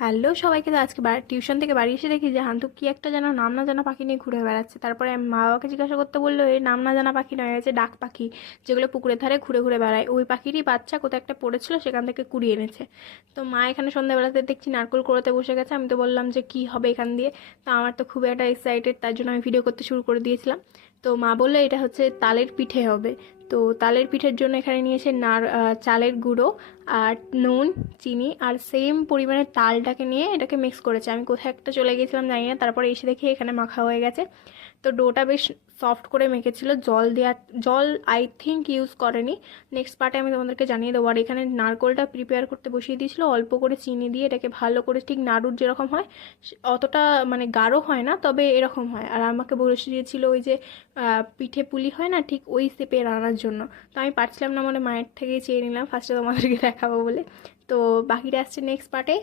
Hello সবাইকে। তো আজকে টিউশন থেকে বাড়ি এসে দেখি যে হান্টু কি একটা যেন নাম না জানা পাখি নিয়ে ঘুরে বেড়াচ্ছে। তারপরে আমি মা বাবাকে জিজ্ঞাসা করতে বললো এই নাম না জানা পাখি নয়, হয়েছে ডাক পাখি, যেগুলো পুকুরের ধারে ঘুরে ঘুরে বেড়ায়। ওই পাখিরই বাচ্চা কোথাও একটা পড়েছিল, সেখান থেকে কুড়িয়ে এনেছে। তো মা এখানে সন্ধ্যাবেলাতে দেখছি নারকোল কুড়োতে বসে গেছে। আমি তো বললাম যে কি হবে এখান দিয়ে। তো আমার তো খুব একটা এক্সাইটেড, তার জন্য আমি ভিডিও করতে শুরু করে দিয়েছিলাম। তো মা বললো এটা হচ্ছে তালের পিঠে হবে। তো তালের পিঠের জন্য এখানে নিয়েছে চালের গুঁড়ো আর নুন, চিনি আর সেম পরিমাণে তালটাকে নিয়ে এটাকে মিক্স করেছে। আমি কোথায় একটা চলে গেছিলাম জানি না, তারপরে এসে দেখি এখানে মাখা হয়ে গেছে। তো ডোটা বেশ সফট করে মেখেছিল, জল আই থিঙ্ক ইউজ করেনি। নেক্সট পার্টে আমি তোমাদেরকে জানিয়ে দেবো। আর এখানে নারকোলটা প্রিপেয়ার করতে বসিয়ে দিয়েছিল অল্প করে চিনি দিয়ে, এটাকে ভালো করে ঠিক নাড়ুর যেরকম হয় অতটা মানে গাঢ় হয় না, তবে এরকম হয়। আর আমাকে বসিয়েছিল ওই যে পিঠে পুলি হয় না, ঠিক ওই শেপে আনার জন্য। তো আমি পারছিলাম না, মানে মায়ের থেকেই চেয়ে নিলাম ফার্স্টে তোমাদেরকে দেখাবো বলে। তো বাকিটা আসছে নেক্সট পার্টে।